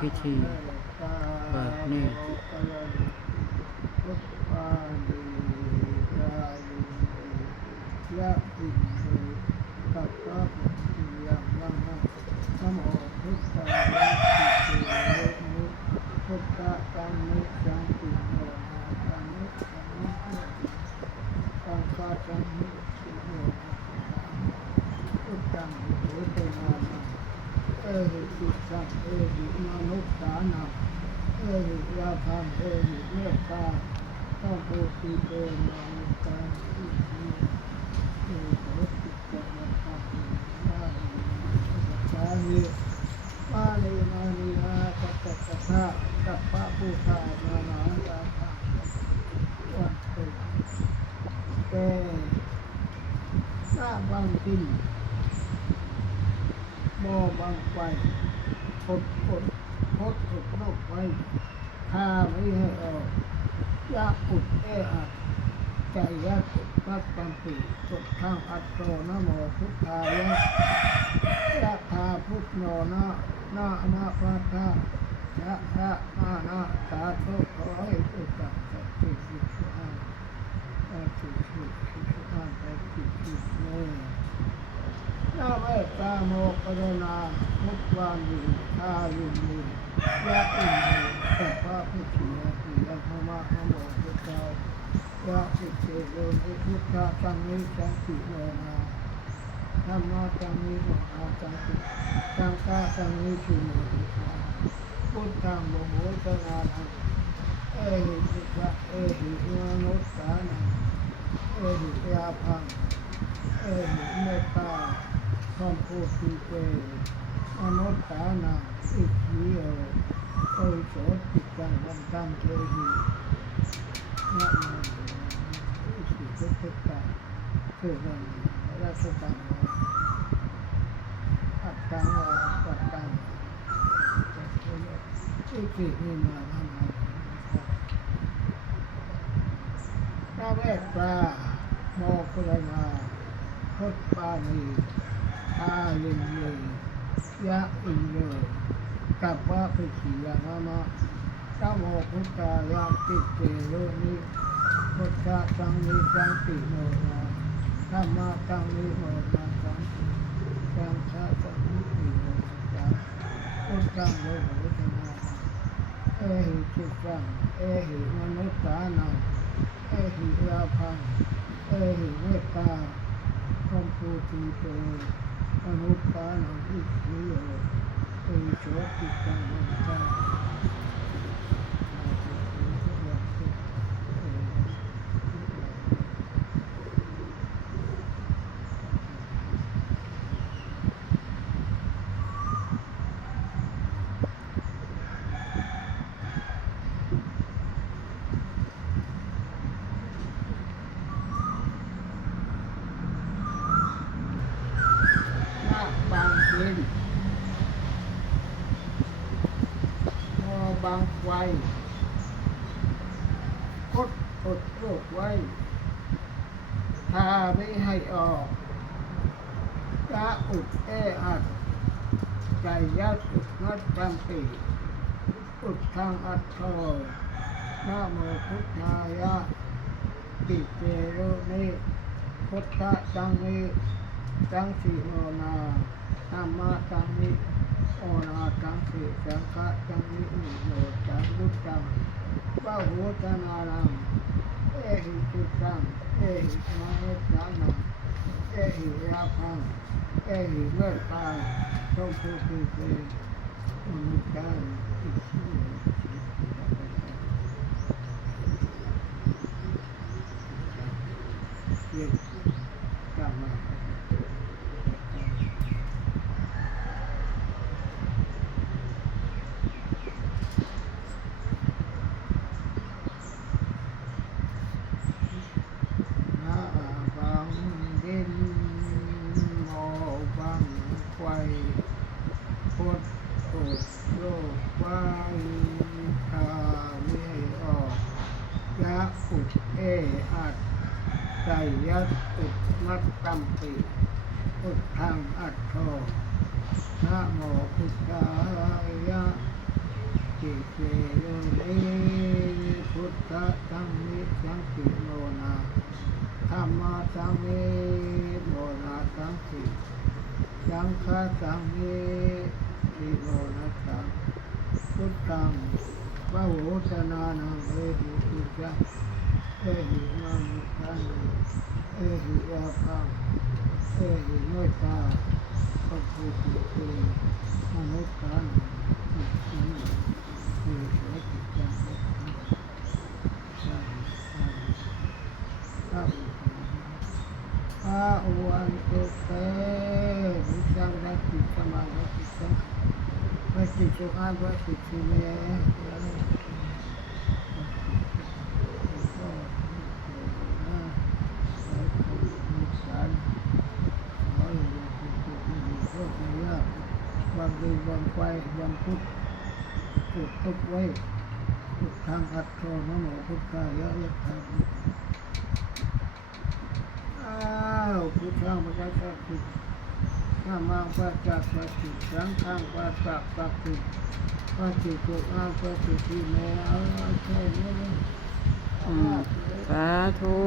พิธีเปิดเนตรยะอินโทตัพพะปุติยังนะมะนะโมพุทธายะติเตโรมุพุทธะตังนิสังติโนนาตังนิสังนิตังคาตังนิสิโนพุทธังโหตินานะเอหิสุสังเอหิมนุษสานังเอหิยาภังเอหิเมตตาสัมโพธิเตนะมุตตังอิทิเอโสติจัมมะปินาสานิมานีมานีอาสัจจตถะสัพพะพุทธานานาสัพพะวัตถุเตนาบังตินบ่บังไฟพดโลกไว้ข้าไม่ให้ออกยาอุดอัดใจยาอุดมัดปันติกดทางอัดโตนะโมพุทธายะยะธาพุทโนนะนะพระธายะธานะสาธุขอให้อุตตะสัจจิสุอาสุอาไปจิตเนนาเวตาโมกรณามุตวานีอายุนียะอินโทสัพพะพุทธิยะติยะธรรมะนะโมพุทธายะติเตโยนิพุทธะตังนิสังติโนนาธรรมะตังนิโมนาจังติสังฆะตังนิสุโนติพุทธังโมโหตนานังเอหิพุทธะเอหิมนุสสานังเอหิยาภังเอหิเมตตาสัมโพธิเตอนุตตานังอิทิโยโอโสติจังวันตังเทหินะโมอิสิเตตะเทวันราชตังอัตตังปัตตังอิสิหิมานามานาเวตาโมกขลนาพุทธานีอาลินเยยะอินโยกัปปะปิขิยามะมะนะโมพุทธายะติเตโรนิพุทธะตังนิสังติโนนาธัมมะตังนิโมนาสังติสังฆะตังนิติโนนาพุทธังโลโหตนาเอหิจิตังเอหิมนุสสานังเอหิยาภังเอหิเมตตาสัมโพธิเตอนุตตานังอิทิโยโอโสติจังวันตังบางเย็นมอบางไฟกดโรคไว้ทาไม่ให้ออกยาอุดอัดใจยาอุดมัดปันติอุดทางอัดโทนะโมพุทธายะติเตโรนิพุทธะตังนิสังสิโนนาธัมมะตังนิโอนาตังสิสังฆะตังนิอุโยจังมุตตังวะโหตนานังเอหิจิตังเอหิมนุสสานังเอหิยาภังเอหิเมตตาสัมโพธิเตอนุตตานังอิทิโยเยกามาโลกวายทาไม่ออกยะอุดอัดใจยัดอุดมัดกัมปิอุดทางอัดโทนะโมพุทธายะ ติเสโยนิพุทธสังมิสังติโนนาธัมมาสังมิโนนาสังติสังฆาสังมิโนนาสังพุทธังพระโหชนานังเอหิตุจังเอหิมามุขังเอหิยาภังเอหิเมตตาพระพุทธเจ้ามนุษย์กันมีเสียจิตจังสาธุสาธุอาวันตุเตวิสังรัตติสมารัตติสังวัตติสุอาวัตติสิเมวันดีวันไฟวันพุธจุดทุกไว้ทุกทางอัดโทนโมพุทธายะยะธรรมพุทธังปัจจักขุธัมมังปัจจักขุสังฆังปัจจักขุปัจจิตุอาปัจจิติเมเอาแค่นี้ สาธุ